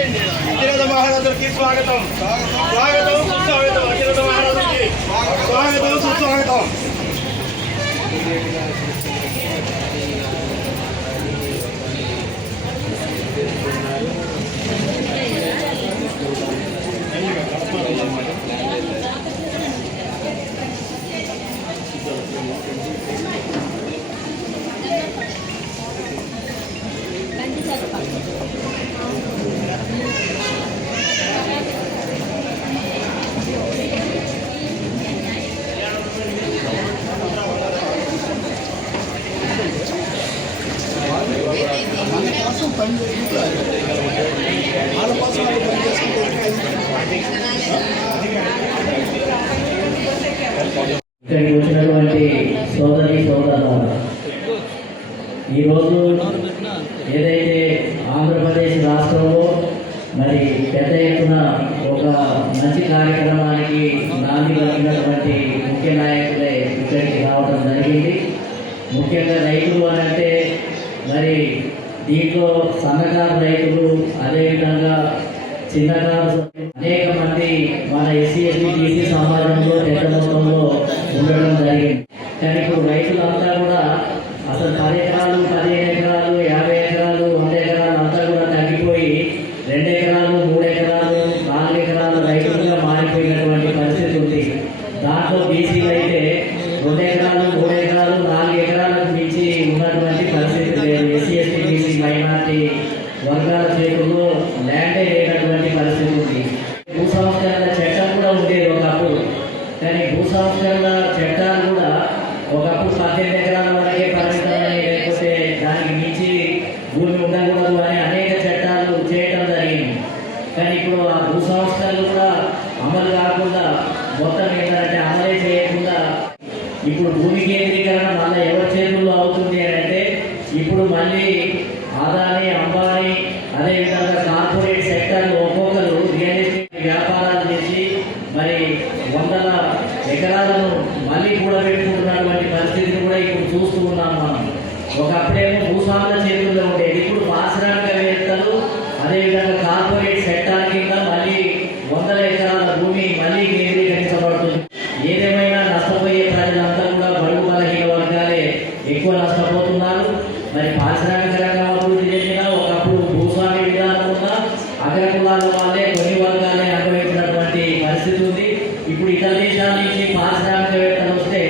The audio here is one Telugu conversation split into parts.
అఖిలత మహారాజులకి స్వాగతం. స్వాగతం సుస్వాగతం అఖిలత మహారాజులకి. స్వాగతం సుస్వాగతం. ఇక్కడికి వచ్చినటువంటి సోదరి సోదరులు ఈరోజు ఏదైతే ఆంధ్రప్రదేశ్ రాష్ట్రంలో మరి పెద్ద ఎత్తున ఒక మంచి కార్యక్రమానికి నాంది పలికినటువంటి ముఖ్య నాయకులే ఇక్కడికి రావడం జరిగింది. ముఖ్యంగా రైతులు అంటే మరి దీంట్లో సన్నకారు రైతులు అదేవిధంగా చిన్నకారు అనేక మంది మన ఎస్సీ ఎస్టీ బీసీ సమాజంలో పెద్ద మొత్తంలో మూడు సంవత్సరాలు కూడా అమలు కాకుండా మొత్తం ఏంటంటే అమలే చేయకుండా ఇప్పుడు భూమి కేంద్రీకరణ మళ్ళీ ఎవరి చేతుల్లో అవుతుంది అని అంటే ఇప్పుడు మళ్ళీ అదాని అంబానీ అదేవిధంగా కార్పొరేట్ సెక్టర్లు ఒక్కొక్కరు రియల్ ఎస్టేట్ వ్యాపారాలు చేసి మరి వందల ఎకరాలను మళ్ళీ కూడా పెట్టుకుంటున్నటువంటి పరిస్థితిని కూడా ఇప్పుడు చూస్తూ ఉన్నాం మనం. ఒకప్పుడేమో భూస్వాముల చేతుల్లో ఉండేది ఇప్పుడు పాసరానికి ఎక్కువ నష్టపోతున్నారు మరి పారిశ్రామిక రంగం అభివృద్ధి చెందిన ఒకప్పుడు భూస్వామి విధానం ఉన్న అగ్ర కులాల వాళ్ళే కొన్ని వర్గాలే అనుభవించినటువంటి పరిస్థితి ఉంది. ఇప్పుడు ఇతర దేశాల నుంచి పారిశ్రామికవేత్తలు వస్తే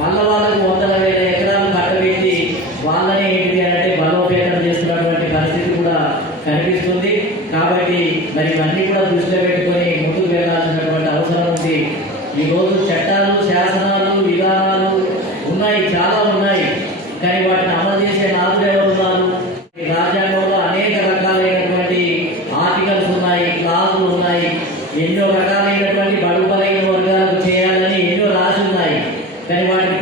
మళ్ళా వాళ్ళకు వందల వేల ఎకరాలు కట్టబెట్టి వాళ్ళని ఏంటిది అంటే బలోపేతం చేస్తున్నటువంటి పరిస్థితి కూడా కనిపిస్తుంది. కాబట్టి మరి ఇవన్నీ కూడా దృష్టిలో పెట్టుకొని ముందుకు వెళ్ళాల్సినటువంటి అవసరం ఉంది. ఈ రోజు చట్టాలు శాసనాలు విధానాలు ఉన్నాయి చాలా ఉన్నాయి. కానీ వాటిని అమలు చేసే నాదులు ఎవరు ఉన్నారు. ఈ రాజ్యాంగంలో అనేక రకాలైనటువంటి ఆర్టికల్స్ ఉన్నాయి క్లాసులు ఉన్నాయి. ఎన్నో రకాలైనటువంటి బడుగు వర్గాలు వర్గాలకు చేయాలని ఎన్నో రాసి ఉన్నాయి. కానీ వాటిని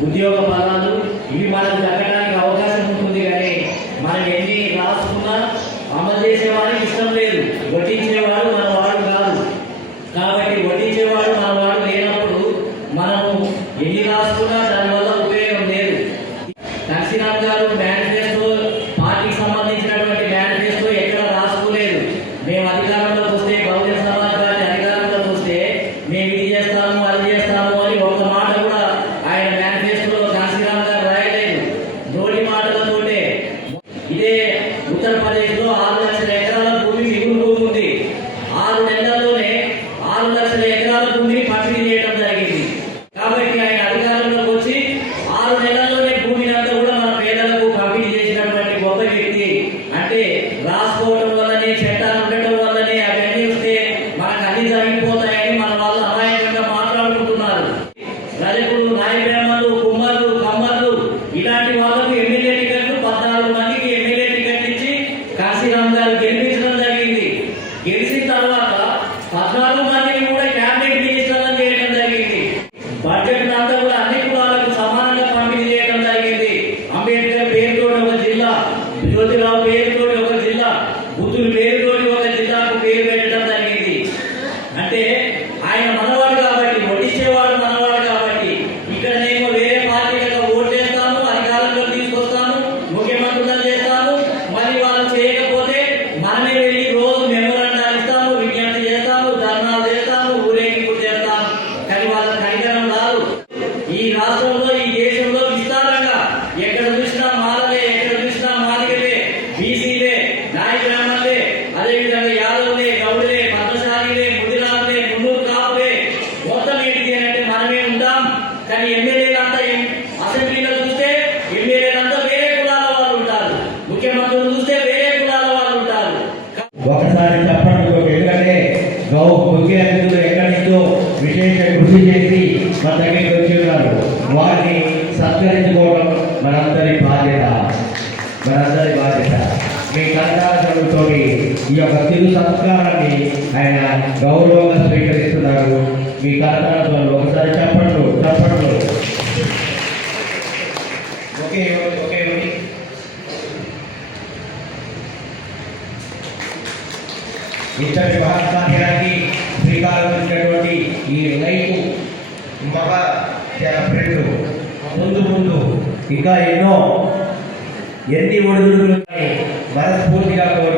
무디어가 రాసుకోవడం వల్ల ఈ రాష్ట్రంలో ఈ దేశంలో విస్తారంగా ఎక్కడ చూసినా మాలలే ఎక్కడ చూసినా మాదిగలే బీసీలే నాయ బ్రాహ్మణులే అదేవిధంగా యాదవులే గౌడులే పద్మశాలిలే ముదిరాలే మున్నూరు కాపులే మొత్తం ఏంటిది అంటే మనమే ఉంటాం. కానీ ఎమ్మెల్యేలంతా ఎం- అసెంబ్లీలో చూస్తే ఎమ్మెల్యేలంతా వేరే కులాల వాళ్ళు ఉంటారు. ముఖ్యమంత్రులు చూస్తే వేరే కులాల వాళ్ళు ఉంటారు. ఒకసారి చెప్పండి ఎందుకంటే గౌ ముఖ్య ఎక్కడి నుంచో విశేష కృషి చేసి మన దగ్గర వారిని సత్కరించుకోవడం మనందరి బాధ్యత. మనందరి బాధ్యత. మీ కళాశాలతో ఈ యొక్క తిరు సంస్కారాన్ని ఆయన గౌరవంగా స్వీకరిస్తున్నారు. మీ కనకాలతో ఒకసారి చెప్పండు చెప్పండు. Okay okay okay. ఇతడి మహాత్మానికి శ్రీకారం చుట్టినటువంటి ఈ రైతు మహా ఫ్రెండ్ ముందు ముందు. ఇంకా ఎన్నో. ఎన్ని ఒడిదుడుకులు మనస్ఫూర్తిగా కోరు